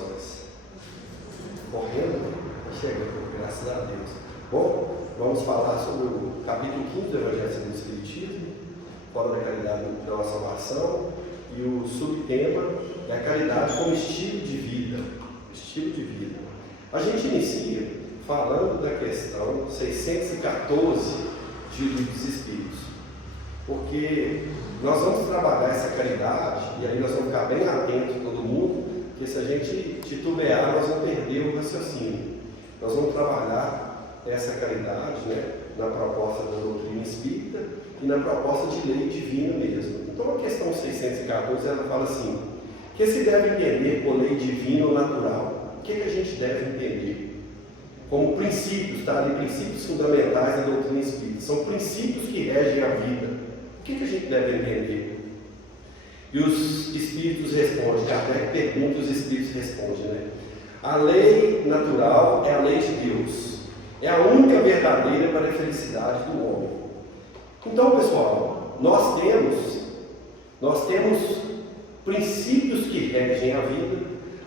orações? Correndo? Chegando, graças a Deus. Bom, vamos falar sobre o capítulo 15 do Evangelho segundo o Espiritismo, fora da caridade da salvação, e o subtema é a caridade como estilo de vida. Estilo de vida. A gente inicia falando da questão 614 de Livro dos Espíritos, porque nós vamos trabalhar essa caridade, e aí nós vamos ficar bem atentos todo mundo, porque se a gente titubear, nós vamos perder o raciocínio. Nós vamos trabalhar essa caridade, né, na proposta da doutrina espírita e na proposta de lei divina mesmo. Então a questão 614, ela fala assim: o que se deve entender por lei divina ou natural? O que a gente deve entender? Como princípios, tá? Ali, princípios fundamentais da doutrina espírita. São princípios que regem a vida. O que a gente deve entender? E os espíritos respondem, Kardec pergunta e os espíritos respondem, né? A lei natural é a lei de Deus. É a única verdadeira para a felicidade do homem. Então, pessoal, nós temos princípios que regem a vida.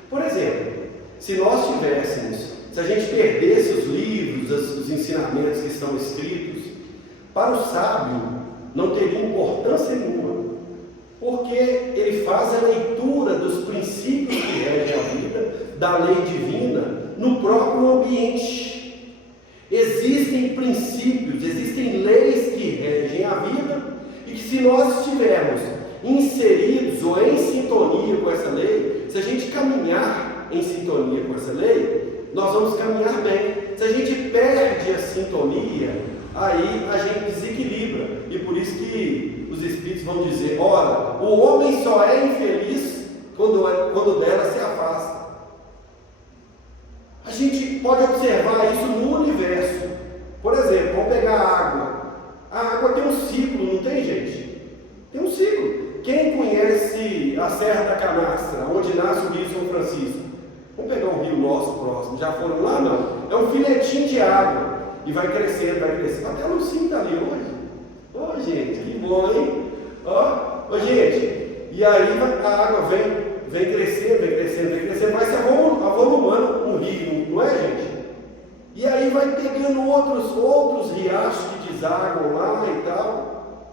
Por exemplo, se a gente perdesse os livros, os ensinamentos que estão escritos, para o sábio não teria importância nenhuma, porque ele faz a leitura dos princípios que regem a vida, da lei divina, no próprio ambiente. Existem princípios, existem leis que regem a vida, e que se nós estivermos inseridos ou em sintonia com essa lei, se a gente caminhar em sintonia com essa lei, nós vamos caminhar bem. Se a gente perde a sintonia, aí a gente desequilibra. E por isso que os espíritos vão dizer: ora, o homem só é infeliz quando dela se afasta. A gente pode observar isso no universo. Por exemplo, vamos pegar a água. A água tem um ciclo, não tem, gente? Tem um ciclo. Quem conhece a Serra da Canastra, onde nasce o Rio São Francisco? Vamos pegar um rio nosso próximo. Já foram lá? Não. É um filetinho de água. E vai crescendo, vai crescendo. Até a Lucinha está ali hoje. Ô, gente, que bom, hein? Ô, gente, e aí a água vem crescendo, vai se avolumando um rio, não é, gente? E aí vai pegando outros riachos que desaguam lá e tal.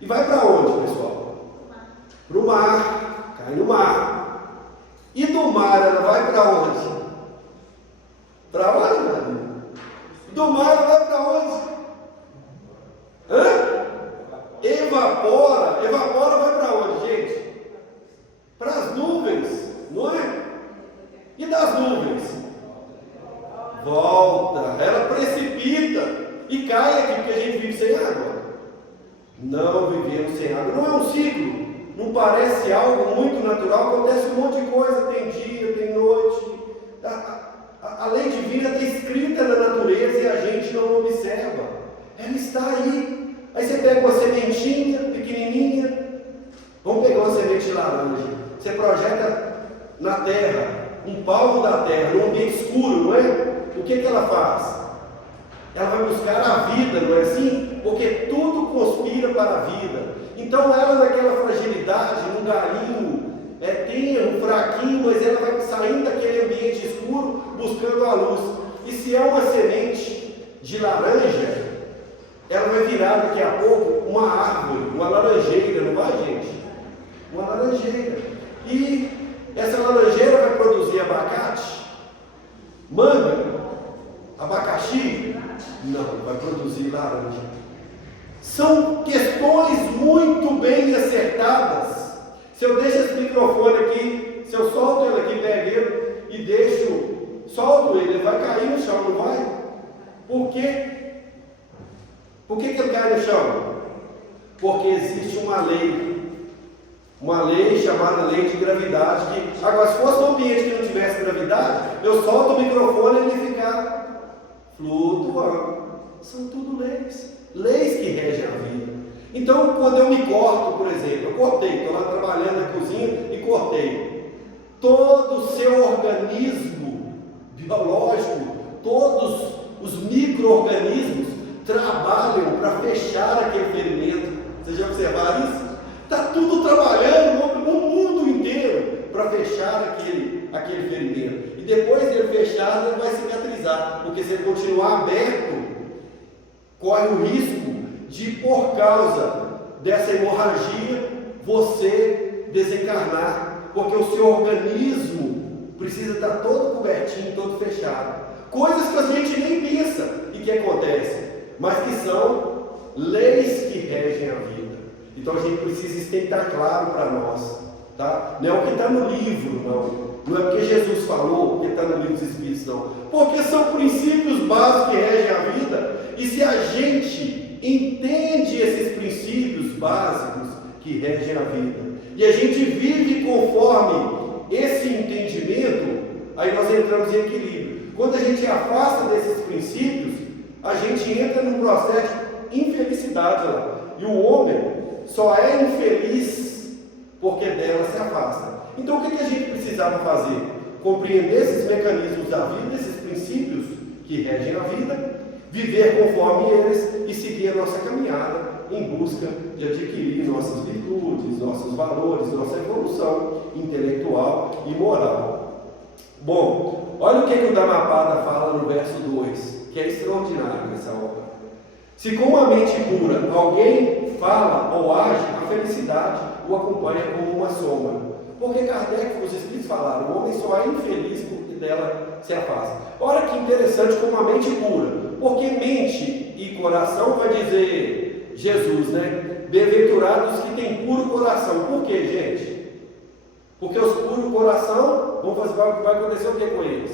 E vai para onde, pessoal? Para o mar, cai no mar. E do mar ela vai para onde? Para onde, Maria? Do mar ela vai para onde? Evapora vai para onde, gente? Para as nuvens, não é? E das nuvens? Volta, ela precipita e cai aqui, porque a gente vive sem água. Não vivemos sem água, não é um ciclo, não parece algo muito natural, acontece um monte de coisa, tem dia, tem noite. A lei divina está escrita na natureza e a gente não observa, ela está aí. Aí você pega uma sementinha pequenininha, vamos pegar uma semente de laranja, você projeta na terra, um palmo da terra, num ambiente escuro, não é? O que ela faz? Ela vai buscar a vida, não é assim? Porque tudo conspira para a vida. Então ela naquela fragilidade, num galinho, tenro, fraquinho, mas ela vai saindo daquele ambiente escuro, buscando a luz. E se é uma semente de laranja, ela vai virar daqui a pouco uma árvore, uma laranjeira, não vai, gente? Uma laranjeira. E essa laranjeira vai produzir abacate, manga, abacaxi? Não, vai produzir laranja. São questões muito bem acertadas. Se eu deixo esse microfone aqui, se eu solto ele aqui, pego ele e solto ele vai cair no chão, não vai? Por quê? Por que ele cai no chão? Porque existe uma lei chamada lei de gravidade, que agora se fosse um ambiente que não tivesse gravidade, eu solto o microfone e ele fica flutuando. São tudo leis que regem a vida. Então, quando eu me corto, por exemplo, estou lá trabalhando na cozinha e cortei, todo o seu organismo biológico, todos os micro-organismos trabalham para fechar aquele ferimento. Vocês já observaram isso? Está tudo trabalhando no mundo inteiro para para fechar aquele ferimento. E depois dele fechado, ele vai cicatrizar. Porque se ele continuar aberto, corre o risco de, por causa dessa hemorragia, você desencarnar. Porque o seu organismo precisa estar todo cobertinho, todo fechado. Coisas que a gente nem pensa e que acontecem, mas que são leis que regem a vida. Então a gente precisa isso tem que estar claro para nós, tá? Não é o que está no livro, não é porque Jesus falou, porque está no livro dos Espíritos, não, porque são princípios básicos que regem a vida. E se a gente entende esses princípios básicos que regem a vida, e a gente vive conforme esse entendimento, aí nós entramos em equilíbrio. Quando a gente afasta desses princípios, a gente entra num processo de infelicidade lá. E o homem só é infeliz porque dela se afasta. Então o que a gente precisava fazer? Compreender esses mecanismos da vida, esses princípios que regem a vida, viver conforme eles e seguir a nossa caminhada em busca de adquirir nossas virtudes, nossos valores, nossa evolução intelectual e moral. Bom, olha o que o Dhammapada fala no verso 2, que é extraordinário essa obra. Se com uma mente pura alguém fala ou age, a felicidade o acompanha como uma sombra. Porque Kardec, os Espíritos falaram, o homem só é infeliz porque dela se afasta. Olha que interessante, com uma mente pura. Porque mente e coração vai dizer Jesus, né? Bem-aventurados que têm puro coração. Por quê, gente? Porque os puros coração, vai acontecer o que com eles?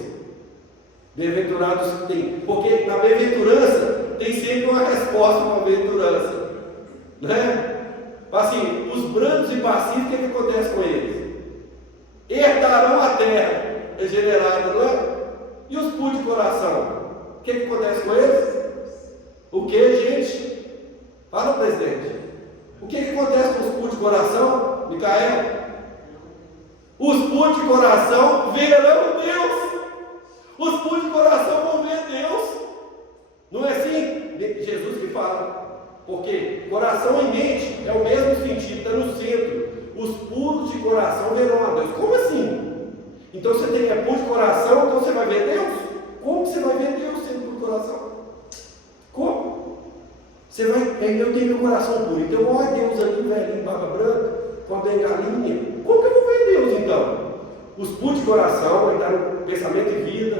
Bem-aventurados que têm. Porque na bem-aventurança tem sempre uma resposta para a bem-aventurança. Né? Assim, os brandos e pacíficos, o que acontece com eles? Herdarão a terra regenerada, não é? E os puros de coração? O que acontece com eles? O que, gente? Fala, presidente. O que acontece com os puros de coração, Micael? Os puros de coração verão Deus. Os puros de coração vão ver Deus. Não é assim? Jesus que fala. Porque coração e mente é o mesmo sentido, está no centro. Os puros de coração verão a Deus. Como assim? Então você é puro de coração, então você vai ver Deus? Como você vai ver Deus sendo puro de coração? Como? Você vai, eu tenho meu coração puro, então olha Deus ali, velhinho, barba branca, com a bengalinha. Como que eu vou ver Deus então? Os puros de coração, vai estar no pensamento e vida,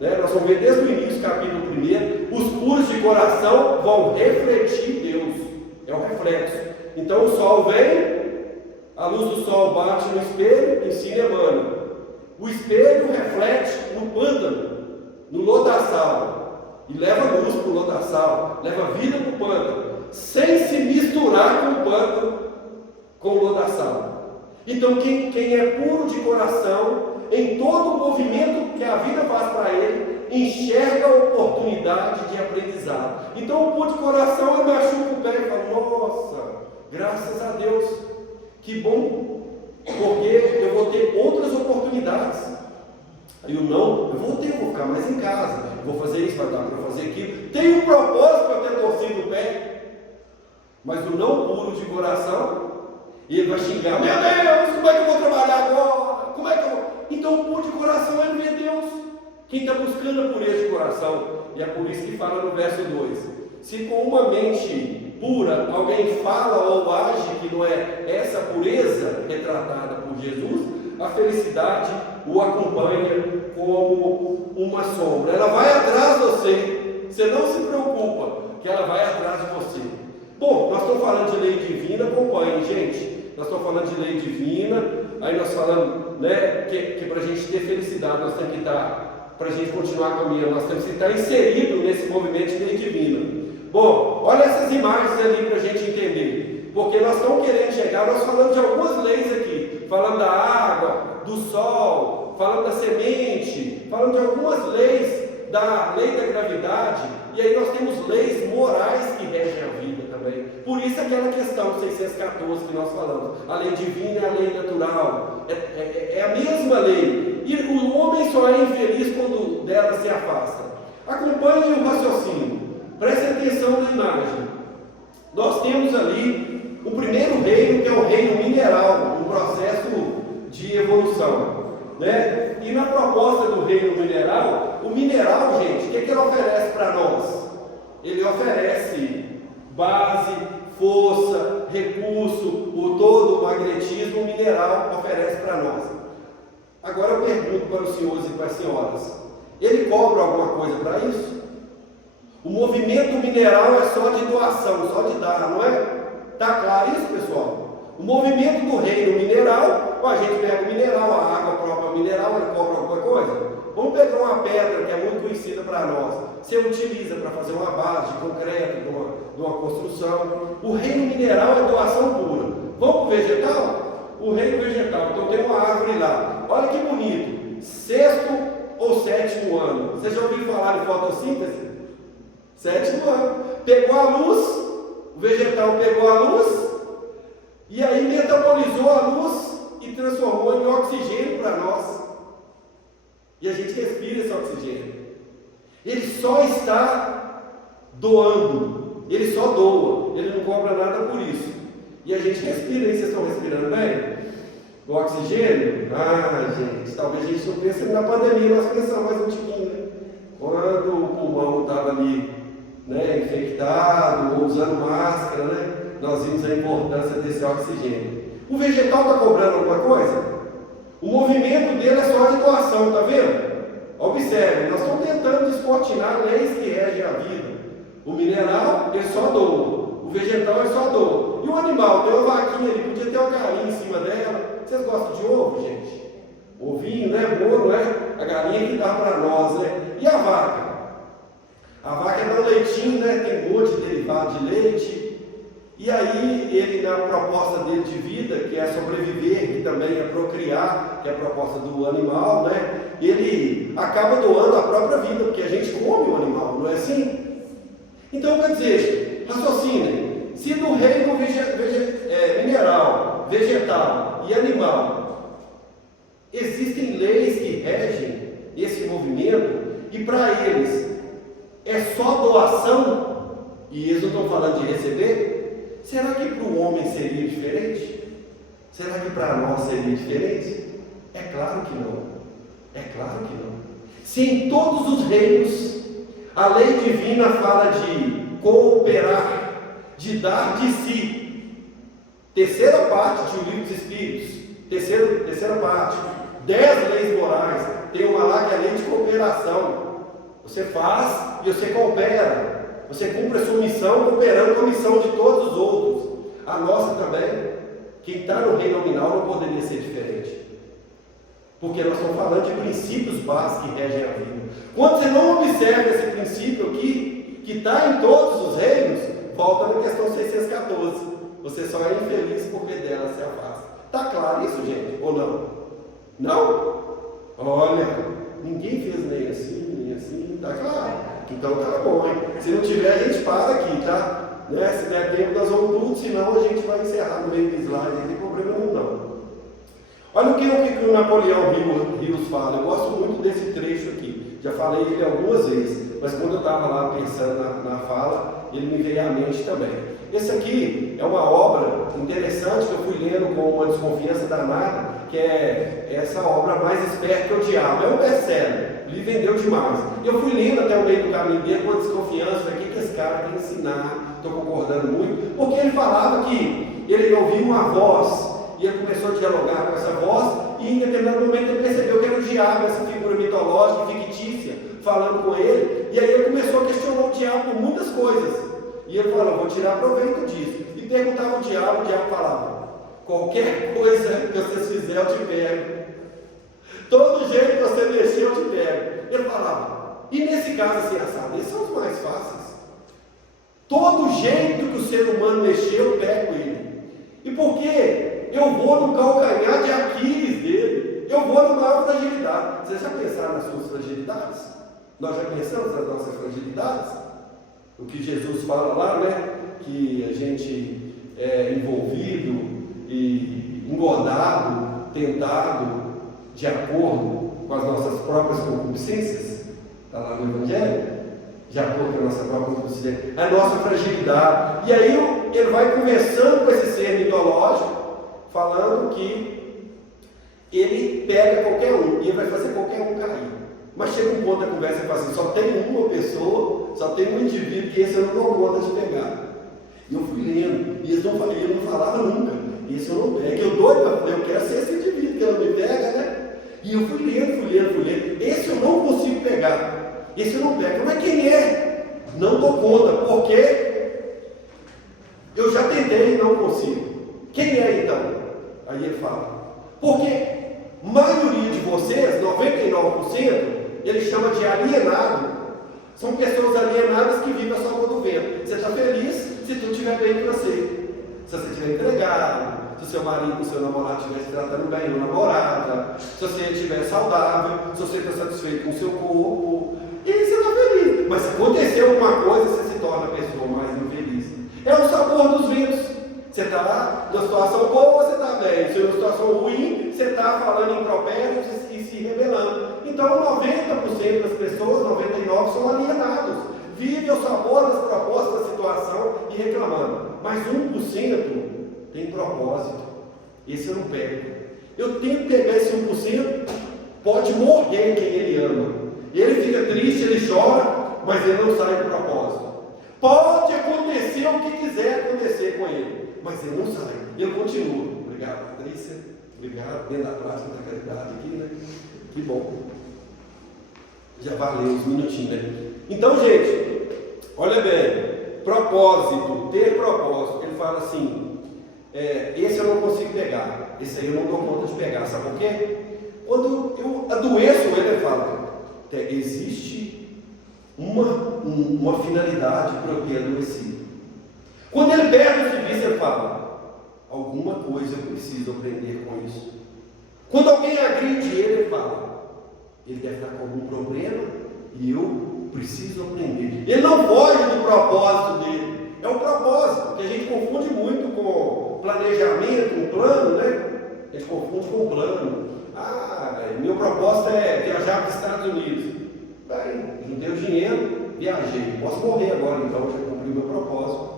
né? Nós vamos ver desde o início, capítulo 1, os puros de coração vão refletir Deus, é o reflexo. Então o sol vem, a luz do sol bate no espelho, ensina Emmanuel. O espelho reflete no pântano, no lodaçal, e leva luz para o lodaçal, leva vida para o pântano, sem se misturar com o pântano, com o lodaçal. Então quem é puro de coração, em todo o movimento que a vida faz para ele, enxerga a oportunidade de aprendizado. Então o puro de coração, ele machuca o pé e fala, nossa, graças a Deus, que bom, porque eu vou ter outras oportunidades. Aí eu vou ficar mais em casa, eu vou fazer isso, vai dar para fazer aquilo, tem um propósito para eu ter torcido o pé. Mas o não puro de coração, ele vai xingar, meu Deus, como é que eu vou trabalhar agora? Como é que eu vou? Então o puro de coração, ele vê Deus. Quem está buscando a pureza de coração, e é por isso que fala no verso 2, se com uma mente pura alguém fala ou age que não é essa pureza retratada por Jesus, a felicidade o acompanha como uma sombra. Ela vai atrás de você não se preocupa, que ela vai atrás de você. Bom, nós estamos falando de lei divina, acompanhe, gente. Nós estamos falando de lei divina, aí nós falamos, né, que para a gente ter felicidade, nós temos que estar, para a gente continuar caminhando, nós temos que estar inserido nesse movimento de lei divina. Bom, olha essas imagens ali para a gente entender, porque nós estamos querendo chegar, nós falamos de algumas leis aqui, falando da água, do sol, falando da semente, falando de algumas leis, da lei da gravidade, e aí nós temos leis morais que regem a vida também. Por isso aquela questão 614 que nós falamos, a lei divina é a lei natural, é a mesma lei, e o homem só é infeliz quando dela se afasta. Acompanhe o raciocínio, preste atenção na imagem. Nós temos ali o primeiro reino, que é o reino mineral, um processo de de evolução, né? E na proposta do reino mineral, o mineral, gente, o que ele oferece para nós? Ele oferece base, força, recurso, o todo o magnetismo, o mineral oferece para nós. Agora eu pergunto para os senhores e para as senhoras, ele cobra alguma coisa para isso? O movimento mineral é só de doação, só de dar, não é? Está claro isso, pessoal? O movimento do reino mineral, a gente pega o mineral, a água própria mineral, ele cobra alguma coisa? Vamos pegar uma pedra que é muito conhecida para nós. Você utiliza para fazer uma base de concreto, de uma construção. O reino mineral é doação pura. Vamos para o vegetal? O reino vegetal. Então tem uma árvore lá. Olha que bonito. 6º ou 7º ano. Você já ouviu falar em fotossíntese? 7º ano. Pegou a luz, o vegetal pegou a luz, e aí metabolizou a luz e transformou em oxigênio para nós. E a gente respira esse oxigênio. Ele só está doando. Ele só doa. Ele não cobra nada por isso. E a gente respira. E vocês estão respirando bem? O oxigênio? Ah, gente, talvez a gente não pense na pandemia, nós pensamos mais um tiquinho, né? Quando o pulmão estava ali, né, infectado, ou usando máscara, né? Nós vimos a importância desse oxigênio. O vegetal está cobrando alguma coisa? O movimento dele é só de doação, está vendo? Observe, nós estamos tentando descortinar leis que regem a vida. O mineral, ele só doa. O vegetal, ele só doa. E o animal, tem uma vaquinha ali, podia ter uma galinha em cima dela. Vocês gostam de ovo, gente? Ovinho, né? Bom, não é? A galinha que dá para nós, né? E a vaca? A vaca dá leitinho, né? Tem um monte de derivado de leite. E aí, ele, na proposta dele de vida, que é sobreviver, que também é procriar, que é a proposta do animal, né? Ele acaba doando a própria vida, porque a gente come o animal, não é assim? Então, quer dizer, raciocinem, se no reino mineral, vegetal e animal existem leis que regem esse movimento, e para eles é só doação, e eles não estão falando de receber, será que para o homem seria diferente? Será que para nós seria diferente? É claro que não. É claro que não. Se em todos os reinos a lei divina fala de cooperar, de dar de si, terceira parte de O Livro dos Espíritos, terceira parte, 10 leis morais, tem uma lá que é a lei de cooperação. Você faz e você coopera. Você cumpre a sua missão cooperando com a missão de todos os outros. A nossa também. Quem está no reino nominal não poderia ser diferente. Porque nós estamos falando de princípios básicos que regem a vida. Quando você não observa esse princípio aqui, que está em todos os reinos, volta na questão 614. Você só é infeliz porque dela se afasta. Está claro isso, gente? Ou não? Não? Olha, ninguém fez nem assim, está claro. Então tá bom, hein? Se não tiver, a gente para aqui, tá? Né? Se der tempo, nós vamos tudo, senão a gente vai encerrar no meio do slide, não tem problema nenhum, não. Olha o que o Napoleão Rios fala. Eu gosto muito desse trecho aqui. Já falei ele algumas vezes, mas quando eu estava lá pensando na fala, ele me veio à mente também. Esse aqui é uma obra interessante que eu fui lendo com uma desconfiança danada, que é essa obra Mais Esperto que o Diabo. É um best-seller. Ele vendeu demais. Eu fui lendo até o meio do caminho dele com a desconfiança, o que esse cara quer ensinar, estou concordando muito, porque ele falava que ele ouviu uma voz, e ele começou a dialogar com essa voz, e em determinado momento ele percebeu que era o diabo, essa figura mitológica, fictícia, falando com ele, e aí ele começou a questionar o diabo por muitas coisas, e ele falou, vou tirar proveito disso, e perguntava ao diabo, o diabo falava, qualquer coisa que vocês fizerem eu te pego. Todo jeito que você mexer, eu te pego. Ele falava, e nesse caso assim, assado, esses são os mais fáceis. Todo jeito que o ser humano mexer, eu pego ele. E por quê? Eu vou no calcanhar de Aquiles dele. Eu vou na maior fragilidade. Vocês já pensaram nas suas fragilidades? Nós já pensamos nas nossas fragilidades? O que Jesus fala lá, né? Que a gente é envolvido e engordado, tentado, de acordo com as nossas próprias concupiscências, está lá no Evangelho, de acordo com a nossa própria concupiscência, a nossa fragilidade. E aí ele vai conversando com esse ser mitológico, falando que ele pega qualquer um e ele vai fazer qualquer um cair. Mas chega um ponto da conversa e fala assim, só tem uma pessoa, só tem um indivíduo que esse eu não dou conta de pegar. E eu fui lendo, e ele não falava nunca, esse eu não pego. Eu doido, eu quero ser esse indivíduo que ela me pega, né? E eu fui lendo, esse eu não consigo pegar, esse eu não pego. Mas quem é? Não dou conta, porque eu já tentei e não consigo. Quem é então? Aí ele fala, porque a maioria de vocês, 99%, ele chama de alienado. São pessoas alienadas que vivem a sua do vento. Você está feliz se tudo estiver bem com você. Se você estiver entregado, se o seu marido, o seu namorado estiver se tratando bem, ou namorada, se você estiver saudável, se você está satisfeito com o seu corpo, e aí você está feliz. Mas se acontecer alguma coisa, você se torna a pessoa mais infeliz. É o sabor dos ventos. Você está numa situação boa, você está bem. Se é uma situação ruim, você está falando impropérios e se rebelando. Então 90% das pessoas, 99% são alienados. Vivem o sabor das propostas da situação e reclamando. Mas 1% tem propósito. Esse eu não pego. Eu tenho que pegar esse 1%, pode morrer quem ele ama. Ele fica triste, ele chora, mas ele não sai do propósito. Pode acontecer o que quiser acontecer com ele, mas ele não sai, ele continua. Obrigado, Patrícia. Obrigado, dentro da prática da caridade aqui, né? Que bom. Já valeu uns minutinhos, né? Então, gente, olha bem, propósito, ter propósito. Ele fala assim, esse eu não consigo pegar, esse aí eu não dou conta de pegar, sabe por quê? Quando eu adoeço ele fala, existe uma finalidade para eu ter adoecido. Quando ele perde o serviço, ele fala, alguma coisa eu preciso aprender com isso. Quando alguém agride ele fala, ele deve estar com algum problema e eu preciso aprender. Ele não foge do propósito dele. É o propósito, que a gente confunde muito com planejamento, um plano, né? A gente confunde com plano. Meu propósito é viajar para os Estados Unidos. Bem, não tenho dinheiro, viajei. Posso morrer agora, então já cumpri o meu propósito.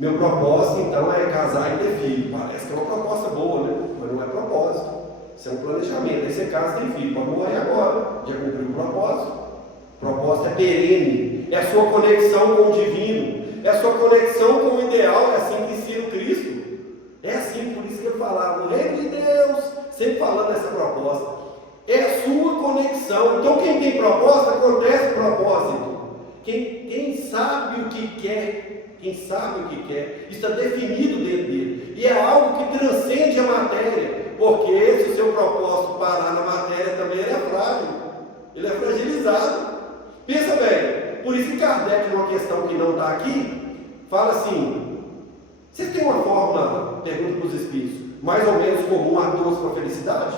Meu propósito, então, é casar e ter filho. Parece que é uma proposta boa, né? Mas não é propósito. Isso é um planejamento. Aí você casa e tem filho. Pode morrer agora. Já cumpriu o propósito. O propósito é perene. É a sua conexão com o divino. É a sua conexão com o ideal. É assim que ensina o Cristo. É assim, por isso que eu falava, o reino de Deus, sempre falando dessa proposta. É a sua conexão. Então, quem tem proposta, acontece propósito. Quem sabe o que quer, está definido dentro dele. E é algo que transcende a matéria. Porque se o seu propósito parar na matéria também, ele é frágil. Ele é fragilizado. Pensa bem, por isso que Kardec, numa questão que não está aqui, fala assim, você tem uma fórmula, pergunta para os espíritos, mais ou menos comum a todos para a felicidade?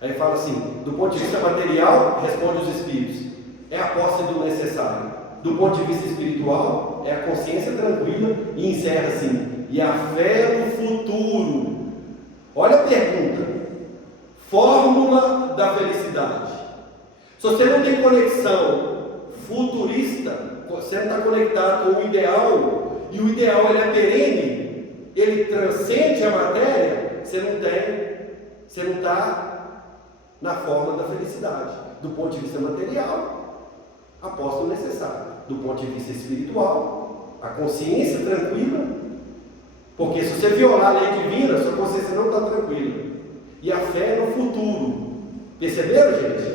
Aí fala assim, do ponto de vista material, responde os espíritos, é a posse do necessário. Do ponto de vista espiritual, é a consciência tranquila e encerra assim, e a fé no futuro. Olha a pergunta, fórmula da felicidade. Se você não tem conexão futurista, você não está conectado com o ideal, e o ideal ele é perene, ele transcende a matéria, você não está na forma da felicidade. Do ponto de vista material, a posse do necessário. Do ponto de vista espiritual, a consciência tranquila, porque se você violar a lei divina, sua consciência não está tranquila. E a fé no futuro. Perceberam, gente?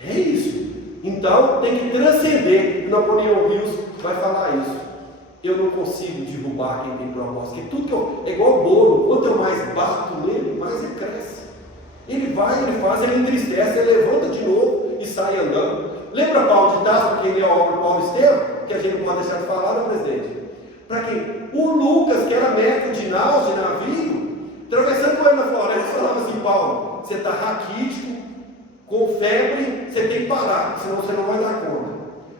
É isso. Então tem que transcender. Napoleão Hill vai falar isso. Eu não consigo derrubar quem tem propósito. Porque tudo que é igual bolo. Quanto eu mais bato nele, mais ele cresce. Ele vai, ele faz, ele entristece, ele levanta de novo e sai andando. Lembra Paulo de Tarso, quem lê a obra Paulo Estevam? Que a gente não pode deixar de falar, né, presidente? Para quem? O Lucas, que era médico de nau, de navio, atravessando com ele na floresta, falava assim, Paulo, você está raquítico, com febre, você tem que parar, senão você não vai dar conta.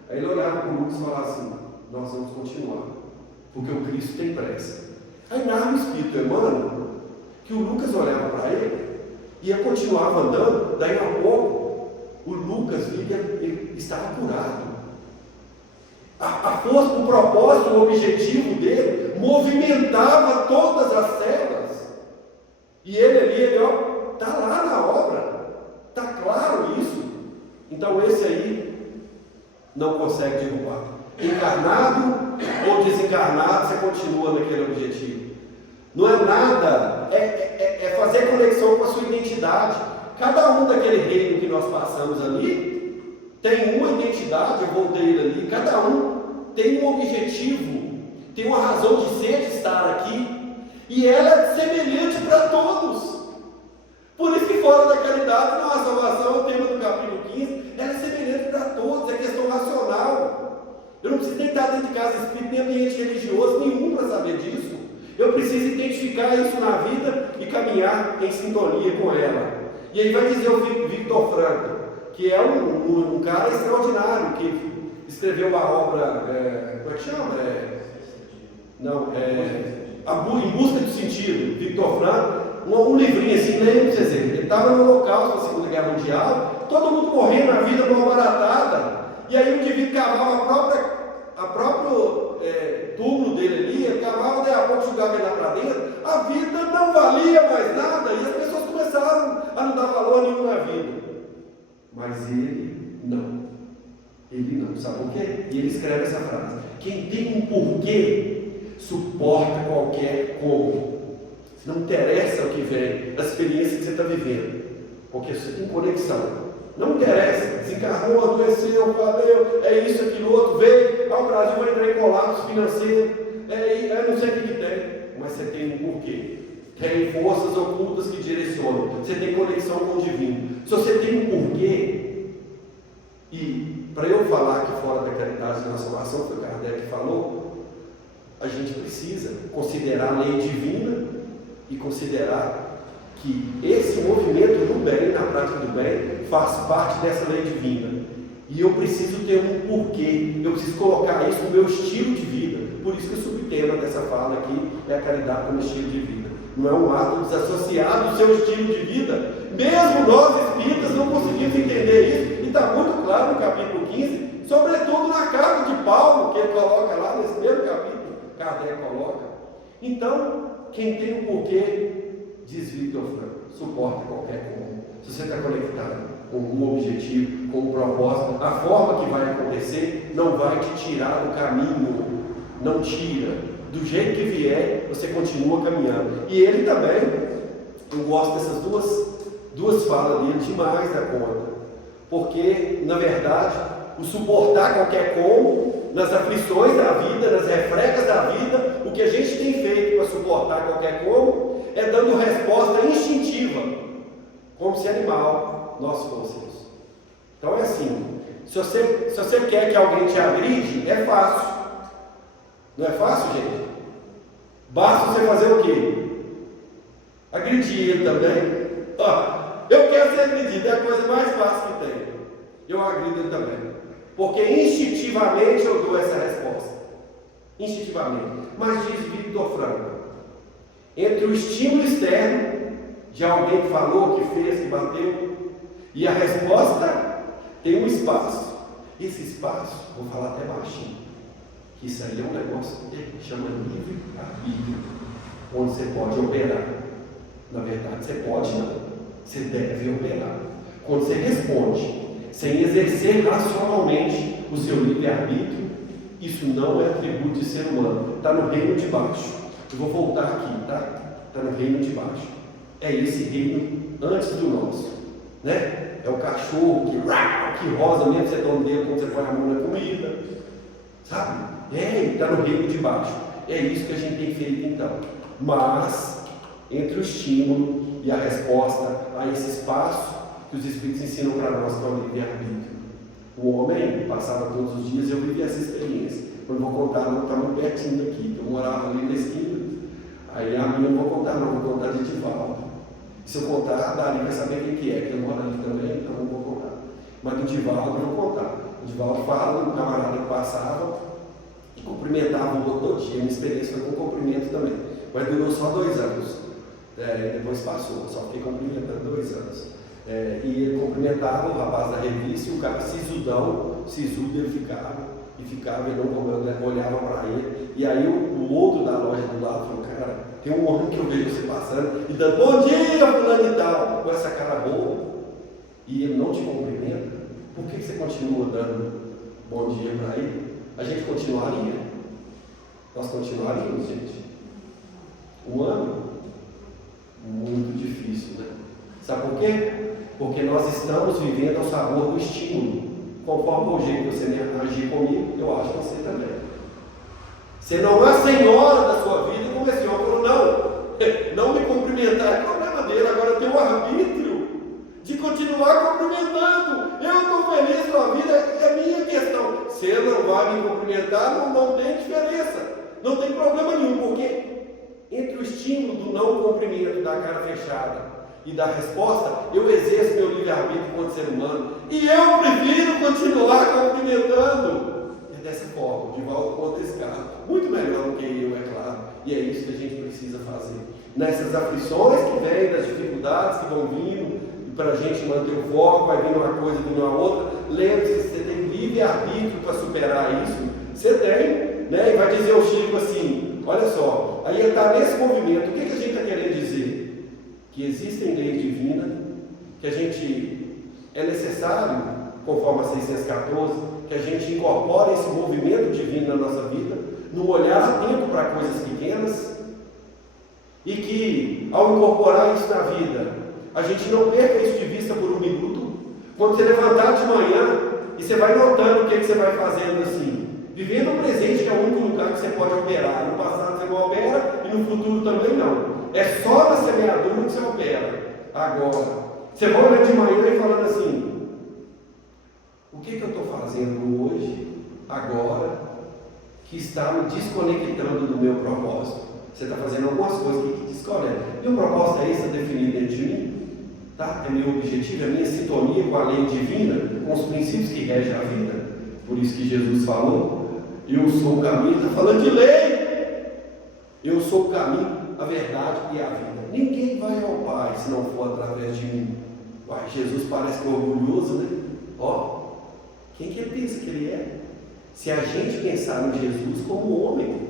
Aí ele olhava para o Lucas e falava assim, nós vamos continuar, porque o Cristo tem pressa. Aí narra o Espírito Emmanuel, que o Lucas olhava para ele, e ia continuava andando, daí a pouco, o Lucas via, ele estava curado. A força, o propósito, o objetivo dele, movimentava todas as células. E ele ali, está lá na obra, está claro isso. Então esse aí não consegue derrubar. Encarnado ou desencarnado, você continua naquele objetivo. Não é nada, é fazer conexão com a sua identidade. Cada um daquele reino que nós passamos ali tem uma identidade, eu voltei ali, cada um tem um objetivo, tem uma razão de ser, de estar aqui, e ela é semelhante para todos. Por isso que fora da caridade não há salvação, é o tema do capítulo 15, ela é semelhante para todos, é questão racional. Eu não preciso nem estar dentro de casa espírita, nem ambiente religioso nenhum para saber disso. Eu preciso identificar isso na vida e caminhar em sintonia com ela. E aí vai dizer o Victor Frankl, que é um cara extraordinário, que escreveu uma obra, como é que chama? Em Busca do Sentido, Victor Frankl, um livrinho assim, leia para vocês verem. Ele estava no Holocausto, na Segunda Guerra Mundial, todo mundo morrendo, a vida mal baratada, e aí o indivíduo cavava a próprio túmulo dele ali, ele cavava, daí a pouco jogava ele lá para dentro, a vida não valia mais nada, e as pessoas começaram a não dar valor nenhum na vida. Mas ele não, sabe por quê? E ele escreve essa frase: quem tem um porquê, suporta qualquer como. Não interessa o que vem, a experiência que você está vivendo, porque você tem conexão. Não interessa, desencarnou, adoeceu, valeu, é isso, aquilo, outro, veio, o Brasil vai entrar em colapso financeiro, não sei o que tem, mas você tem um porquê. Tem forças ocultas que direcionam, você tem conexão com o divino. Se você tem um porquê, e para eu falar que fora da caridade na salvação, foi o Kardec que falou, a gente precisa considerar a lei divina e considerar que esse movimento do bem, na prática do bem, faz parte dessa lei divina. E eu preciso ter um porquê, eu preciso colocar isso no meu estilo de vida. Por isso que o subtema dessa fala aqui é a caridade como estilo de vida. Não é um ato desassociado do seu estilo de vida. Mesmo nós espíritas não conseguimos entender isso. E está muito claro no capítulo 15, sobretudo na carta de Paulo, que ele coloca lá nesse mesmo capítulo, Kardec coloca. Então, quem tem um porquê, diz Victor Frankl, suporta qualquer como. Se você está conectado com um objetivo, com um propósito, a forma que vai acontecer não vai te tirar do caminho, não tira. Do jeito que vier, você continua caminhando. E ele também, eu gosto dessas duas falas dele demais da conta, porque, na verdade, o suportar qualquer como, nas aflições da vida, nas refregas da vida, o que a gente tem feito para suportar qualquer como, é dando resposta instintiva, como se animal nós fôssemos. Então é assim, se você quer que alguém te agride, é fácil. Não é fácil, gente? Basta você fazer o quê? Agredir ele também. Eu quero ser agredido, é a coisa mais fácil que tem. Eu agrido ele também. Porque instintivamente eu dou essa resposta. Instintivamente. Mas diz Victor Frankl, entre o estímulo externo de alguém que falou, que fez, que bateu, e a resposta, tem um espaço. Esse espaço, vou falar até baixinho, que isso aí é um negócio que chama livre-arbítrio, onde você pode operar. Na verdade, você pode não, você deve operar. Quando você responde, sem exercer racionalmente o seu livre-arbítrio, isso não é atributo de ser humano, está no reino de baixo. Eu vou voltar aqui, tá? Está no reino de baixo. É esse reino antes do nosso, né? É o cachorro que rosa mesmo, você dá um dedo quando você põe a mão na comida, sabe? Está no reino de baixo. É isso que a gente tem feito então. Mas, entre o estímulo e a resposta, há esse espaço que os Espíritos ensinam para nós, que é o livre-arbítrio. O homem passava todos os dias, eu vivi essa experiência. Eu não vou contar, não, está muito pertinho aqui. Eu morava ali na esquina. Aí a minha eu não vou contar, não, vou contar de Divaldo. Se eu contar, a Dari vai saber quem que é, que eu moro ali também, então não vou contar. Mas do Divaldo eu vou contar. O Divaldo fala do camarada que passava e cumprimentava o outro todo dia. Minha experiência foi com cumprimento também. Mas durou só 2 anos. Depois passou, só fiquei cumprimentando 2 anos. E ele cumprimentava o rapaz da revista e o cara sisudo ele ficava, ele não olhava para ele. E aí o outro da loja do lado falou, cara, Tem um homem que eu vejo você passando e dando bom dia, fulano e tal, com essa cara boa, e ele não te cumprimenta, por que você continua dando bom dia para ele? A gente continuaria? Nós continuaríamos, gente? Um ano? Muito difícil, né? Sabe por quê? Porque nós estamos vivendo ao sabor do estímulo. Conforme o jeito que você agir comigo, eu acho que você também. Você não é a senhora da sua vida, como esse homem falou, não me cumprimentar é problema dele, agora eu tenho o arbítrio de continuar cumprimentando. Eu estou feliz com a vida, é minha questão. Se ele não vai me cumprimentar, não tem diferença, não tem problema nenhum, porque entre o estímulo do não cumprimento, da cara fechada, e da resposta, eu exerço meu livre-arbítrio enquanto ser humano, e eu prefiro continuar cumprimentando. É dessa forma, de volta contra esse cara, muito melhor do que eu, é claro, e é isso que a gente precisa fazer. Nessas aflições que vêm, das dificuldades que vão vindo, para a gente manter o foco, vai vir uma coisa, vindo uma outra, lembre-se, você tem livre-arbítrio para superar isso, você tem, né? E vai dizer ao Chico assim, olha só, aí está nesse movimento, o que a gente está querendo dizer? Que existem leis divinas, que a gente é necessário, conforme a 614, que a gente incorpore esse movimento divino na nossa vida, no olhar atento para coisas pequenas, e que ao incorporar isso na vida, a gente não perca isso de vista por um minuto. Quando você levantar de manhã e você vai notando o que você vai fazendo assim, vivendo o presente, que é o único lugar que você pode operar. No passado você não opera e no futuro também não. É só na semeadura que você opera. Agora, você vai olhar de manhã e falando assim: o que eu estou fazendo hoje, agora, que está me desconectando do meu propósito? Você está fazendo algumas coisas que desconectam. Meu propósito é esse, é definido dentro de mim? Tá? É meu objetivo, é minha sintonia com a lei divina, com os princípios que regem a vida. Por isso que Jesus falou: eu sou o caminho. Está falando de lei. Eu sou o caminho, a verdade e a vida. Ninguém vai ao Pai se não for através de mim. Uai, Jesus parece que é orgulhoso, né? Ó, quem que ele pensa que ele é? Se a gente pensar no Jesus como homem,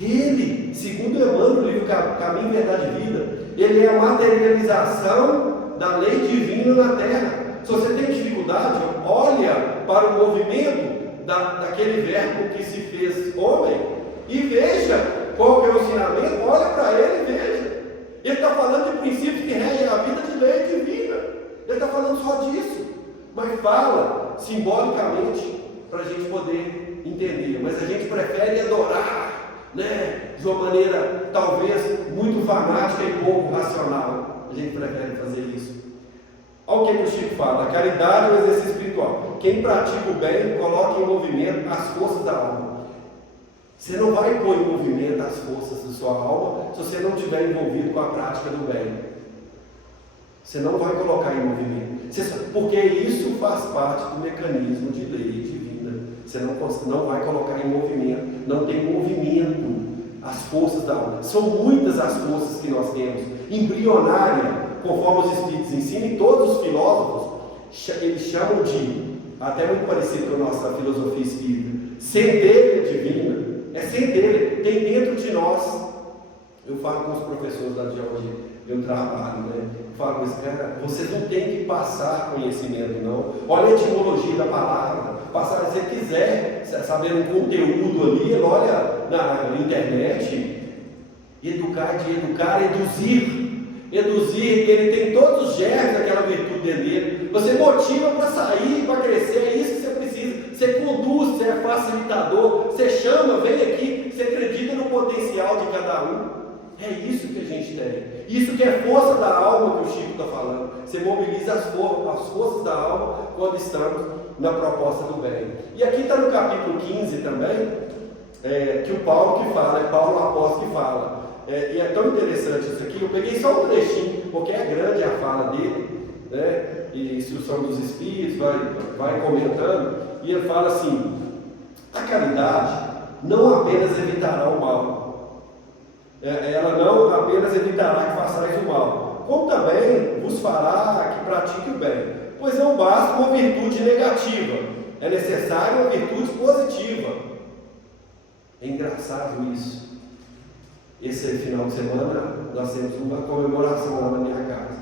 ele, segundo Emmanuel, no livro Caminho, Verdade e Vida, ele é a materialização da lei divina na Terra. Se você tem dificuldade, olha para o movimento daquele verbo que se fez homem e veja qual que é o ensinamento, olha para ele e veja. Ele está falando de princípios que regem a vida de lei divina. Ele está falando só disso, mas fala simbolicamente para a gente poder entender. Mas a gente prefere adorar, né, de uma maneira talvez muito fanática e pouco racional. A gente prefere fazer isso. Olha o que o Chico fala: a caridade é o exercício espiritual. Quem pratica o bem, coloca em movimento as forças da alma. Você não vai pôr em movimento as forças da sua alma se você não estiver envolvido com a prática do bem. Você não vai colocar em movimento, porque isso faz parte do mecanismo de lei divina. Você não vai colocar em movimento, não tem movimento as forças da alma. São muitas as forças que nós temos, embrionária, conforme os Espíritos ensinam, e todos os filósofos, eles chamam de, até muito parecido com a nossa filosofia espírita, centelha divina. É centelha, tem dentro de nós. Eu falo com os professores lá de onde eu trabalho, né? Eu falo com esse cara: vocês não têm que passar conhecimento, não. Olha a etimologia da palavra. Passar, se você quiser saber um conteúdo ali, olha na internet. Educar, de educar, eduzir. Eduzir, ele tem todos os germes daquela virtude dentro dele. Você motiva para sair, para crescer, é isso que você precisa. Você conduz, você é facilitador, você chama, vem aqui, você acredita no potencial de cada um. É isso que a gente tem. Isso que é força da alma que o Chico está falando. Você mobiliza as forças da alma quando estamos na proposta do bem. E aqui está no capítulo 15 também, que o Paulo que fala, é Paulo apóstolo que fala. E é tão interessante isso aqui. Eu peguei só um trechinho, porque é grande a fala dele, né? E instrução dos Espíritos, vai comentando. E ele fala assim: a caridade não apenas evitará o mal, ela não apenas evitará que façais o mal, como também vos fará que pratique o bem, pois não basta uma virtude negativa, é necessária uma virtude positiva. É engraçado isso. Esse final de semana nós temos uma comemoração lá na minha casa,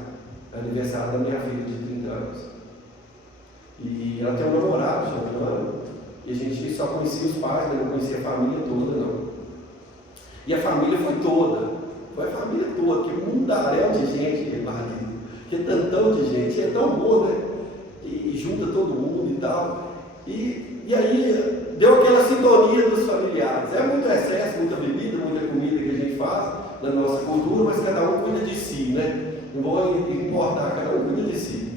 aniversário da minha filha de 30 anos. E ela tem um namorado, e a gente só conhecia os pais, né? Não conhecia a família toda, não. E a família foi a família toda, que mundaréu de gente, marido, que tantão de gente, é tão bom, né? E junta todo mundo e tal. E aí deu aquela sintonia dos familiares. É muito excesso, muita bebida, muita comida que a gente faz na nossa cultura, mas cada um cuida de si, né? Não vou importar, cada um cuida de si.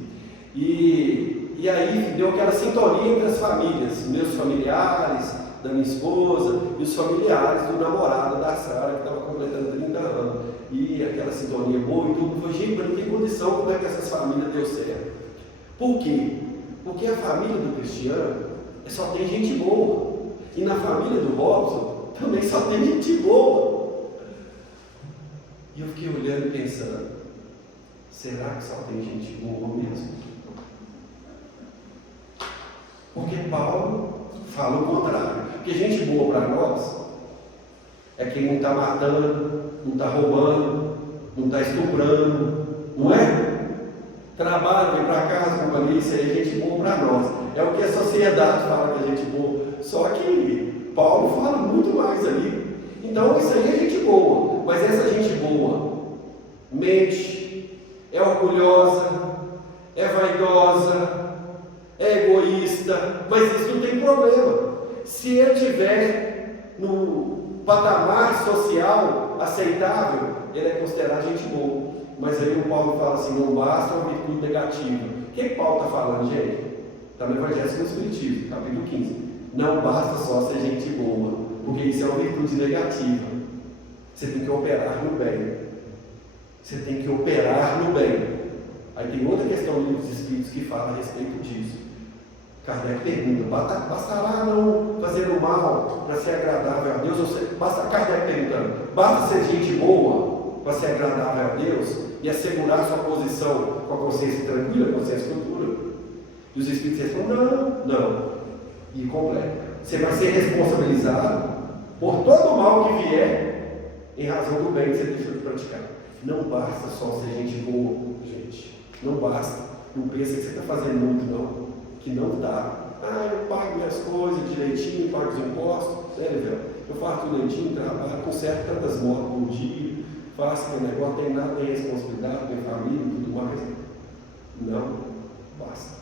E aí deu aquela sintonia entre as famílias, meus familiares, da minha esposa e os familiares do namorado da Sara, que estava completando 30 anos. E aquela sintonia boa e tudo. Foi, gente, mas não tem condição como é que essas famílias deu certo. Por quê? Porque a família do Cristiano só tem gente boa. E na família do Robson também só tem gente boa. E eu fiquei olhando e pensando, será que só tem gente boa mesmo? Porque Paulo fala o contrário. Porque gente boa para nós é quem não está matando, não está roubando, não está estuprando, não é? Trabalha, vem para casa, companhia, isso aí é gente boa para nós. É o que a sociedade fala que é gente boa. Só que Paulo fala muito mais ali. Então isso aí é gente boa. Mas essa gente boa mente, é orgulhosa, é vaidosa, é egoísta, mas isso não tem problema. Se ele estiver no patamar social aceitável, ele é considerado gente boa. Mas aí o Paulo fala assim, não basta uma virtude negativa. O que Paulo está falando, gente? Está no Evangelho segundo o Espiritismo, capítulo 15. Não basta só ser gente boa, porque isso é uma virtude negativa. Você tem que operar no bem. Você tem que operar no bem. Aí tem outra questão no livro dos Espíritos que fala a respeito disso. Kardec pergunta, bastará não fazer o mal para ser agradável a Deus? Kardec perguntando, basta ser gente boa para ser agradável a Deus e assegurar sua posição com a consciência tranquila, consciência futura? E os Espíritos respondem, não. E completa. Você vai ser responsabilizado por todo o mal que vier em razão do bem que você deixou de praticar. Não basta só ser gente boa, gente. Não basta. Não pensa que você está fazendo muito, não. Que não dá. Eu pago minhas coisas direitinho, pago os impostos, eu faço tudo direitinho, trabalho, conserto tantas motos por dia, faço meu negócio, tem nada, tem responsabilidade, tem família e tudo mais. Não basta.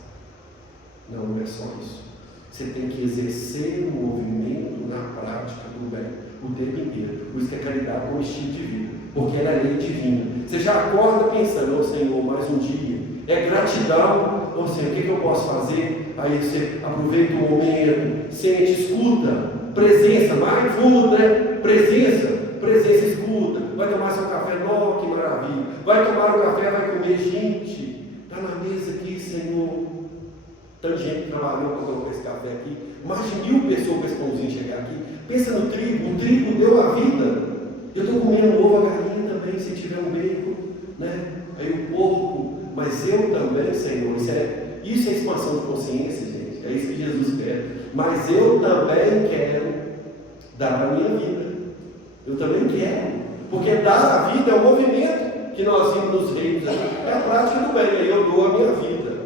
Não é só isso. Você tem que exercer o movimento na prática do bem, o tempo inteiro. Por isso que a caridade é um estilo de vida, porque ela é lei divina. Você já acorda pensando, Senhor, mais um dia. É gratidão, Senhor, o que eu posso fazer? Aí você aproveita o momento, sente, escuta, presença, mindful, né? Presença, escuta. Vai tomar seu café, que maravilha. Vai tomar o café, vai comer, gente. Está na mesa aqui, Senhor. Tanta gente que trabalhou para colocar esse café aqui. Mais de 1000 pessoas para esse pãozinho chegar aqui. Pensa no trigo, o trigo deu a vida. Eu estou comendo ovo, a galinha também, se tiver um bacon, né? Aí o porco. Mas eu também, Senhor, isso é expansão de consciência, gente. É isso que Jesus quer. Mas eu também quero dar a minha vida. Eu também quero. Porque dar a vida é o movimento que nós vimos nos reinos. É a prática do bem. Aí eu dou a minha vida.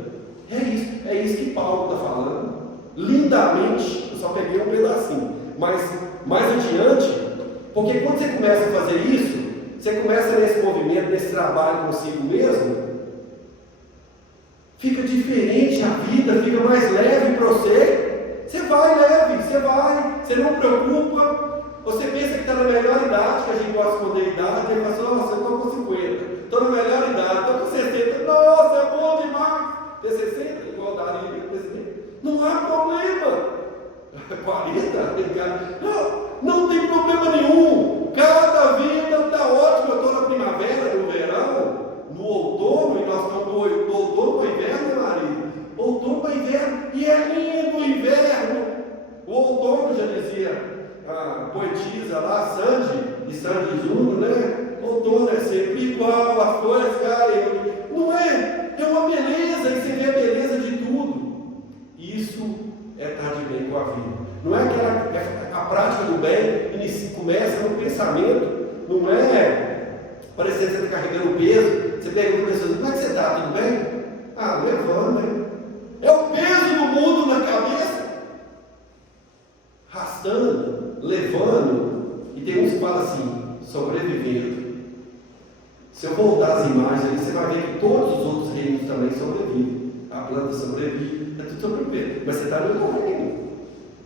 É isso que Paulo está falando. Lindamente, eu só peguei um pedacinho. Mas mais adiante, porque quando você começa a fazer isso, você começa nesse movimento, nesse trabalho consigo mesmo, fica diferente a vida, fica mais leve para você. Você vai leve, você não preocupa. Você pensa que está na melhor idade, que a gente gosta de esconder a idade, e fala assim, nossa, eu estou com 50, estou na melhor idade, estou com 60, nossa, é bom demais. Ter 60, igual daria presidente. Não há problema. 40, não tem problema nenhum. Cada vida está ótima. Eu estou na primavera, no verão, no outono, e nós estamos do outono para o inverno, né, marido? Outono para o inverno, e é lindo o inverno. O outono, já dizia a poetisa lá, Sandy Júnior, né? Outono é sempre igual, as folhas caem. Não é? É uma beleza, e você vê a beleza de tudo. Isso é estar de bem com a vida. Não é a prática do bem começa no pensamento, não Se eu voltar às imagens aí, você vai ver que todos os outros reinos também sobrevivem. A planta sobrevive, é tudo sobrevivendo. Mas você está no outro reino.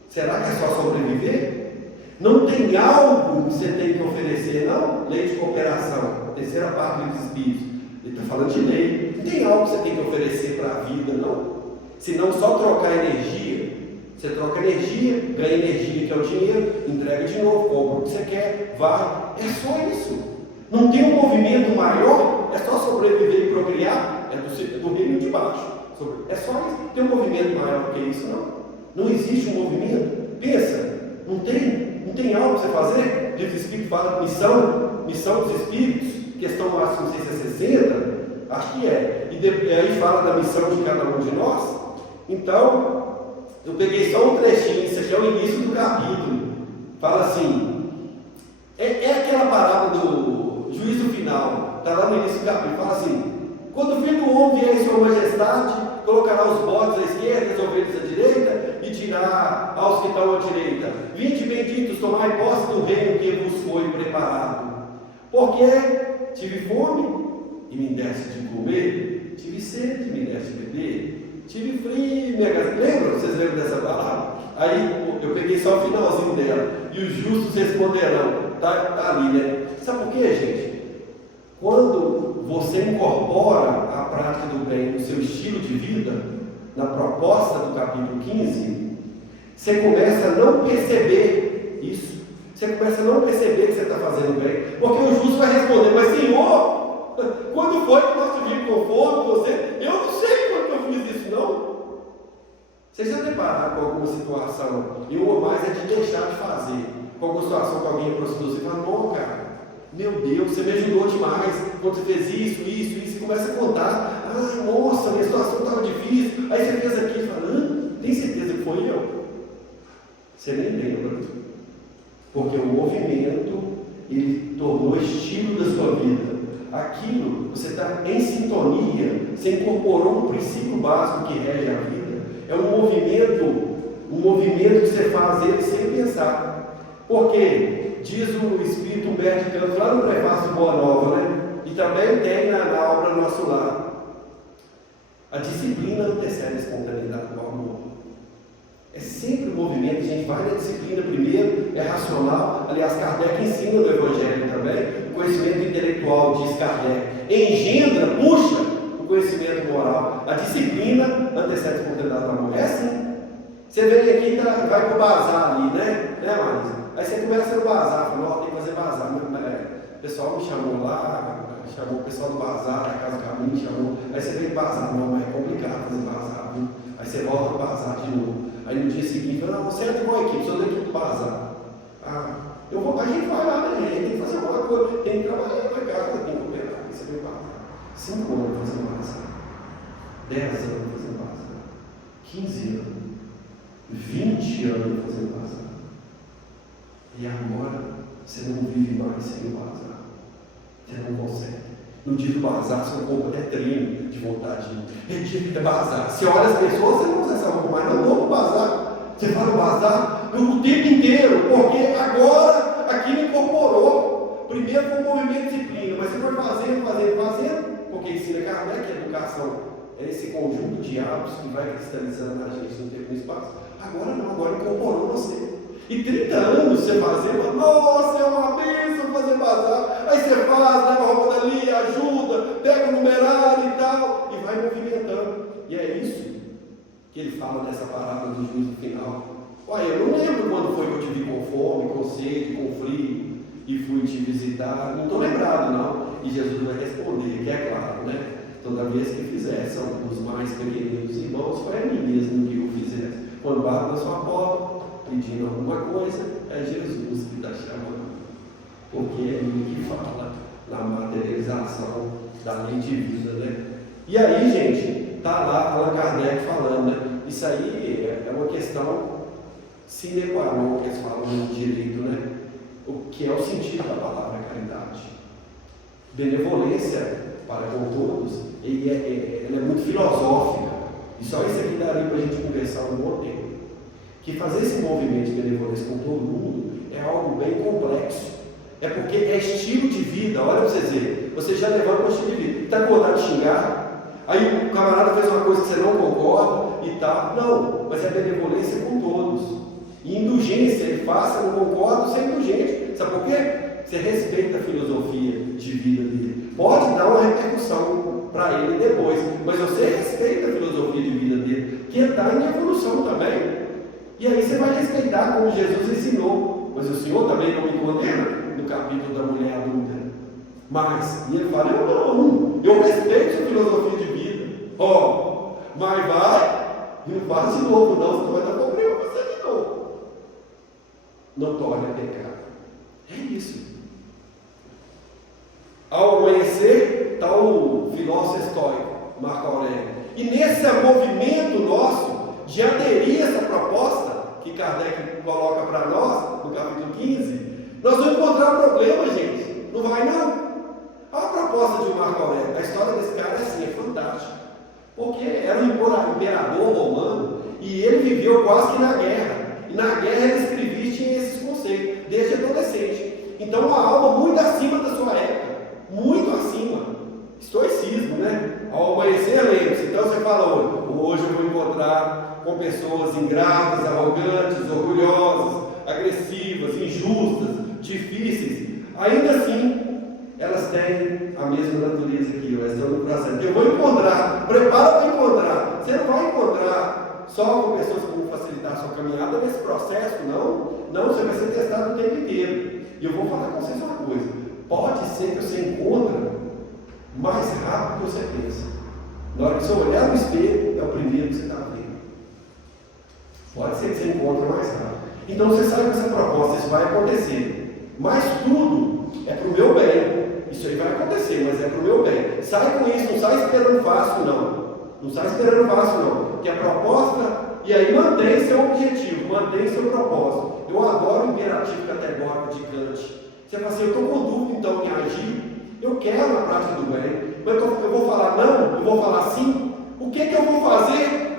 Será que é só sobreviver? Não tem algo que você tem que oferecer, não? Lei de cooperação, terceira parte dos Espíritos. Ele está falando de lei. Não tem algo que você tem que oferecer para a vida, não? Se não só trocar energia. Você troca energia, ganha energia, que é o dinheiro, entrega de novo, compra o que você quer, vai. É só isso. Não tem um movimento maior, é só sobreviver e procriar, é do reino de baixo. É só isso. Tem um movimento maior que isso, não? Não existe um movimento. Pensa, não tem algo para você fazer? O livro do Espírito fala missão dos Espíritos, questão máxima, não sei se é 60, acho que é. E aí fala da missão de cada um de nós. Então, eu peguei só um trechinho, isso aqui é o início do capítulo. Fala assim, é aquela parábola do juízo final, está lá no início do capítulo, fala assim: quando o Filho do Homem vier em sua majestade, colocará os bodes à esquerda, as ovelhas à direita, e dirá aos que estão à direita: vinde benditos, tomai posse do reino que vos foi preparado. Porque tive fome e me deste de comer, tive sede e me deste de beber, tive frio, lembra? Vocês lembram dessa palavra? Aí eu peguei só o finalzinho dela. E os justos responderão. Está ali, né? Sabe por quê, gente? Quando você incorpora a prática do bem no seu estilo de vida, na proposta do capítulo 15, você começa a não perceber isso. Você começa a não perceber que você está fazendo bem. Porque o justo vai responder: mas Senhor, quando foi que nós tivemos com fome? Eu não sei quando eu fiz isso, não. Vocês já depararam com alguma situação, e uma mais é de deixar de fazer, com alguma situação que alguém aproximou você e fala: não, cara, meu Deus, você me ajudou demais, quando você fez isso, e começa a contar: ah, nossa, minha situação estava difícil, aí você fez aqui e fala: tem certeza que foi eu? Você nem lembra, porque o movimento, ele tornou estilo da sua vida. Aquilo, você está em sintonia, você incorporou um princípio básico que rege a vida. É um movimento que você faz ele sem pensar. Porque diz o Espírito Humberto de Campos, lá no prefácio do Boa Nova, né? E também tem na obra Nosso Lar: a disciplina antecede a espontaneidade do amor. É sempre um movimento, a gente vai na disciplina primeiro, é racional. Aliás, Kardec ensina no Evangelho também, o conhecimento intelectual, diz Kardec, engendra, puxa o conhecimento moral. A disciplina antecede a espontaneidade do amor. É assim. Você vem aqui e vai para o bazar ali, né Marisa? Aí você começa no bazar, fala: ó, tem que fazer bazar. O pessoal me chamou lá, chamou o pessoal do bazar, da Casa do Caminho, chamou. Aí você vem para o bazar: não, é complicado fazer bazar, viu? Aí você volta para o bazar de novo. Aí no dia seguinte, fala: não, você é de qual equipe? Sou da equipe do bazar. Ah, a gente vai lá, né? A gente tem que fazer alguma coisa, tem que trabalhar na casa, tem que cooperar. Aí você vem para bazar. 5 anos fazendo bazar, 10 anos fazendo bazar, 15 anos, 20 anos fazendo bazar. E agora você não vive mais sem o bazar. Você não consegue. No dia do bazar, seu corpo até treino de vontade de bazar. Você olha as pessoas, você não usa essa roupa mais, não vou pro bazar. Você vai no bazar o tempo inteiro, porque agora aquilo incorporou. Primeiro foi um movimento de disciplina, mas você foi fazendo, porque ensina Kardec que a educação é esse conjunto de hábitos que vai cristalizando a gente no tempo e no espaço. Agora não, agora incorporou você. E 30 anos você fazendo, nossa, é uma bênção fazer bazar. Aí você faz, leva a roupa dali, ajuda, pega o numerário e tal, e vai movimentando. E é isso que ele fala nessa parábola do juízo final. Olha, eu não lembro quando foi que eu te vi com fome, com sede, com frio, e fui te visitar. Não estou lembrado, não. E Jesus vai responder, que é claro, né? Toda vez que fizesse os mais pequeninos irmãos, foi a mim mesmo que o fizesse. Quando bate na sua porta, pedindo alguma coisa, é Jesus que está chamando. Porque é ele que fala na materialização da lei de vida, né? E aí, gente, está lá Allan Kardec falando, né? Isso aí é uma questão sine qua non, que eles falam no direito, né? O que é o sentido da palavra caridade. Benevolência para com todos, ela é muito filosófica. E só isso aqui daria para a gente conversar um bom tempo. Que fazer esse movimento de benevolência com todo mundo é algo bem complexo. É porque é estilo de vida. Olha para vocês verem. você já levanta o estilo de vida. Está com vontade de xingar? Aí o camarada fez uma coisa que você não concorda e tal. Não, mas é benevolência com todos. E indulgência, ele faça, não concorda, você é indulgente. Sabe por quê? Você respeita a filosofia de vida dele. Pode dar uma repercussão para ele depois, mas você respeita a filosofia de vida dele, que está em evolução também. E aí você vai respeitar como Jesus ensinou. Mas o Senhor também não me condena no capítulo da mulher adulta. Mas, e ele fala, eu respeito a filosofia de vida. Mas vai, e não faz de novo não, você vai dar problema para você de novo. Não torne a pecar. É isso. Ao amanhecer, está o filósofo estoico, Marco Aurélio. E nesse movimento nosso de aderir a essa proposta que Kardec coloca para nós, no capítulo 15, nós vamos encontrar problema, gente. Não vai não. Olha a proposta de Marco Aurélio. A história desse cara é assim, é fantástica. Porque era um imperador romano e ele viveu quase que na guerra. E na guerra ele escrevia e tinha esses conceitos, desde adolescente. Então uma alma muito acima da sua época. Muito acima. Estoicismo, né? Ao amanhecer, lembre-se. Então você fala hoje eu vou encontrar com pessoas ingratas, arrogantes, orgulhosas, agressivas, injustas, difíceis. Ainda assim, elas têm a mesma natureza que eu, elas estão no processo. Eu vou encontrar, prepara para encontrar. Você não vai encontrar só com pessoas que vão facilitar a sua caminhada nesse processo, não. Não, você vai ser testado o tempo inteiro. E eu vou falar com vocês uma coisa. Pode ser que você encontre mais rápido do que você pensa. Na hora que você olhar no espelho, é o primeiro que você está vendo. Pode ser que você encontre mais rápido. Então você sabe que essa proposta, isso vai acontecer. Mas tudo é para o meu bem. Isso aí vai acontecer, mas é para o meu bem. Sai com isso, não sai esperando fácil, não. Não sai esperando fácil, não. Porque a proposta, e aí mantém seu objetivo, mantém seu propósito. Eu adoro o imperativo categórico de Kant. Você fala assim, eu estou com dúvida então em agir. Eu quero a prática do bem, mas eu vou falar não, eu vou falar sim. O que eu vou fazer?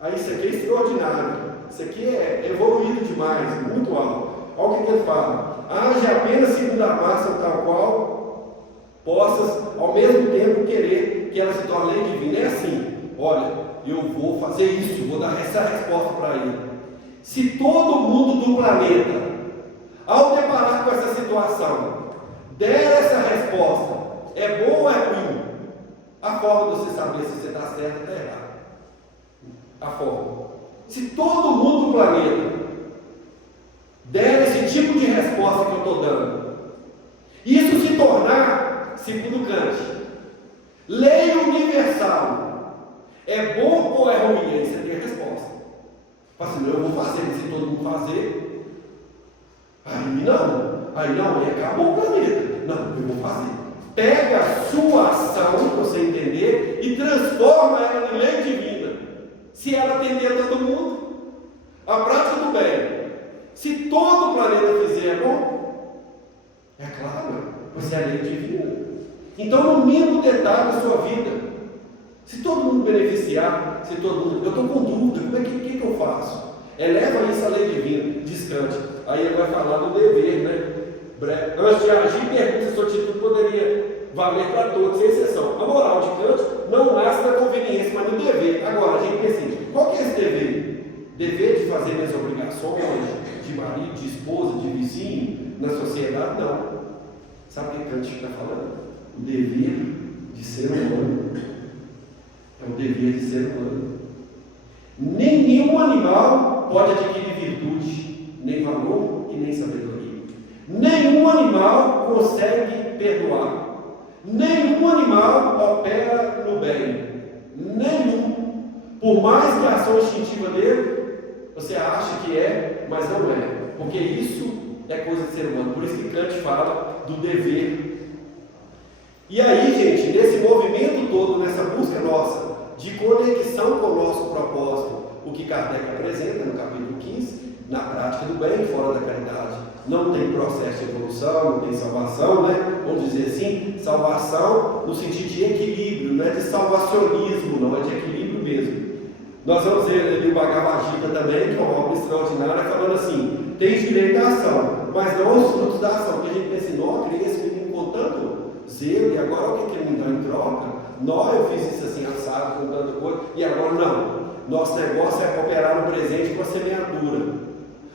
Aí isso aqui é extraordinário. Isso aqui é evoluído demais, muito alto. Olha o que ele fala. Age apenas segundo a máxima tal qual possas ao mesmo tempo querer que ela se torne lei divina. É assim, olha, eu vou fazer isso, vou dar essa resposta para ele. Se todo mundo do planeta, ao deparar com essa situação, der essa resposta, é bom ou é ruim? A forma de você saber se você está certo ou está errado. A forma. Se todo mundo do planeta der esse tipo de resposta que eu estou dando, isso se tornar, segundo Kant, lei universal, é bom ou é ruim? Aí você tem a resposta. Fala assim, eu vou fazer, mas se todo mundo fazer, aí não, aí acabou o planeta. Não, eu vou fazer. Pega a sua ação, para você entender, e transforma ela em lei divina. Se ela atender a todo mundo, a prática do bem. Se todo o planeta fizer bom, é claro, você é a lei divina. Então, no mínimo detalhe da sua vida, se todo mundo beneficiar, se todo mundo. Eu estou com dúvida, como é que eu faço? Eleva isso à lei divina, descante. Aí ele vai falar do dever, né? Antes de agir, pergunta se sua atitude poderia valer para todos, sem exceção. A moral de Kant não nasce da conveniência, mas do dever. Agora, a gente pensa assim, qual que é esse dever? Dever de fazer minhas obrigações, de marido, de esposa, de vizinho, na sociedade? Não. Sabe o que Kant está falando? O dever de ser humano. É o dever de ser humano. Nenhum animal pode adquirir virtude, nem valor e nem sabedoria. Nenhum animal consegue perdoar. Nenhum animal opera no bem. Nenhum. Por mais que a ação instintiva dele, você acha que é, mas não é. Porque isso é coisa de ser humano. Por isso que Kant fala do dever. E aí, gente, nesse movimento todo, nessa busca nossa de conexão com o nosso propósito, o que Kardec apresenta no capítulo 15, na prática do bem, fora da caridade, não tem processo de evolução, não tem salvação, né? Vamos dizer assim, salvação no sentido de equilíbrio, não é de salvacionismo, não, é de equilíbrio mesmo. Nós vamos ver ali o Bhagavad Gita também, que é uma obra extraordinária, falando assim, tem direito à ação, mas não aos frutos da ação, porque a gente pensa assim, não, criei esse menino com zelo, e agora o que ele me dá em troca? Eu fiz isso assim, assado, com tanta coisa, e agora não. Nosso negócio é cooperar no presente com a semeadura.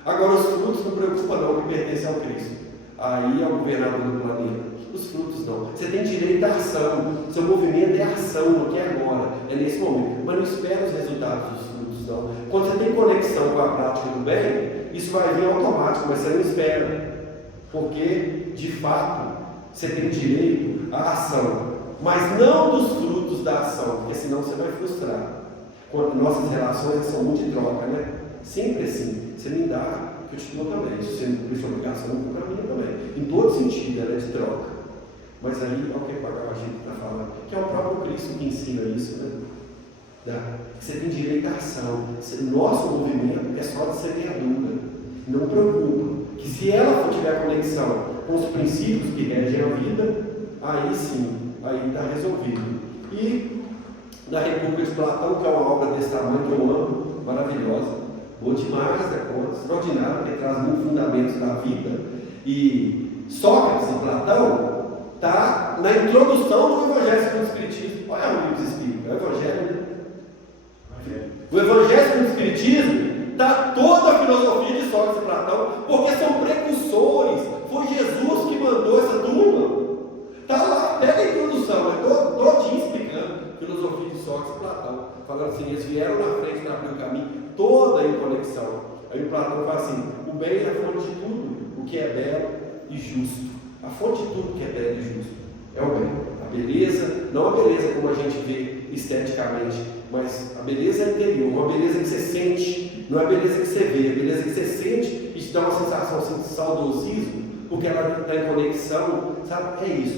Agora os frutos não preocupam não, que pertencem ao Cristo. Aí é o governador do planeta. Os frutos não. Você tem direito à ação. Seu movimento é ação, não é agora, é nesse momento. Mas não espera os resultados dos frutos não. Quando você tem conexão com a prática do bem, isso vai vir automático, mas você não espera. Porque, de fato, você tem direito à ação. Mas não dos frutos da ação, porque senão você vai frustrar. Quando nossas relações são muito de troca, né? Sempre assim. Você me dá, que eu te dou também. Se você não cumprir sua obrigação, não cumpre a minha também. Em todo sentido, ela é de troca. Mas aí, olha o que a gente está falando, que é o próprio Cristo que ensina isso, né? Você tem direito à ação. Nosso movimento é só de semeadura. Não preocupa, que se ela tiver conexão com os princípios que regem a vida, aí sim, aí está resolvido. E na República de Platão, que é uma obra desse tamanho que eu amo, maravilhosa, boa demais, extraordinária, porque traz muitos fundamentos da vida. E Sócrates e Platão está na introdução do Evangelho segundo o Espiritismo. Olha o livro do Espírito, é o Evangelho. O Evangelho segundo o Espiritismo está toda a filosofia de Sócrates e Platão, porque são precursores. Foi Jesus que mandou essa turma. Está lá, pega a introdução, é todinho explicando a filosofia de Sócrates e Platão, falando assim, eles vieram na frente para abrir o caminho, toda em conexão. Aí o Platão fala assim, o bem é a fonte de tudo, o que é belo e justo. A fonte de tudo que é belo e justo é o bem. A beleza, não a beleza como a gente vê esteticamente, mas a beleza interior, uma beleza que você sente, não é a beleza que você vê, é a beleza que você sente e te dá uma sensação assim, de saudosismo, porque ela está em conexão, sabe? É isso.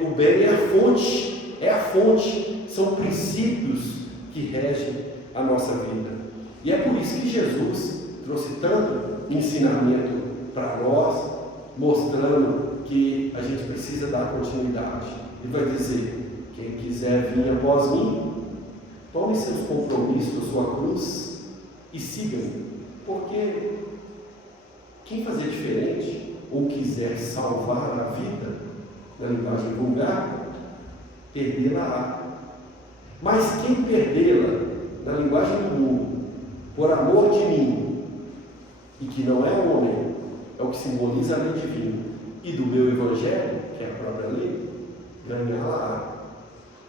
O bem é a fonte, são princípios que regem a nossa vida. E é por isso que Jesus trouxe tanto ensinamento para nós, mostrando que a gente precisa dar continuidade. Ele vai dizer, quem quiser vir após mim, tome seus compromissos, sua cruz e siga-me. Porque quem fazer diferente ou quiser salvar a vida, na linguagem vulgar, perdê-la-á. Mas quem perdê-la, na linguagem do mundo, por amor de mim, e que não é homem, é o que simboliza a lei divina, e do meu evangelho, que é a própria lei, ganhá-la-á.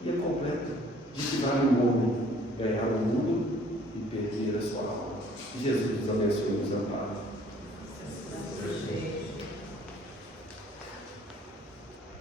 E é completa. De que vale o homem ganhar o mundo